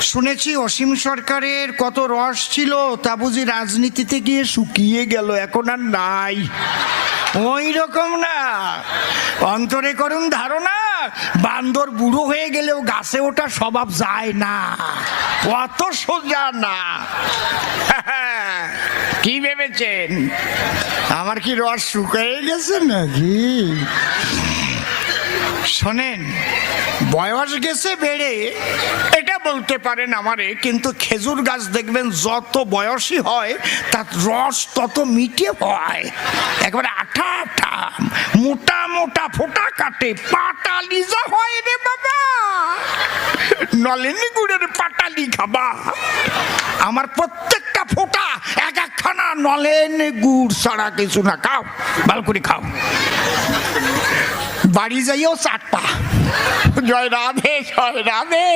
শুনেছি অসীম সরকারের কত রস ছিল, তা বুঝি রাজনীতিতে গিয়ে শুকিয়ে গেল, এখন আর নাই। ওই রকম না, অন্তরে করুন ধারণা, বান্দর বুড়ো হয়ে গেলেও গাছে ওঠা স্বভাব যায় না, অত সোজা না। কি ভেবেছেন আমার কি রস শুকিয়ে গেছে নাকি? শোনেন, বয়স গেছে বেড়ে এটা বলতে পারেন আমারে, কিন্তু খেজুর গাছ দেখবেন যত বয়সী হয় তার রস তত মিঠে হয়, একবারে আঠা আঠা মোটা মোটা ফোঁটা কাটে, পাটালি যা হয় রে বাবা, নলেনি গুড়ের পাটালি খাবা। আমার প্রত্যেকটা ফোঁটা এক একখানা নলেন গুড় ছাড়া কিছু না, খাও ভালো করে খাও, বাড়ি যাইও চারটা। জয় রাধে, জয় রাধে।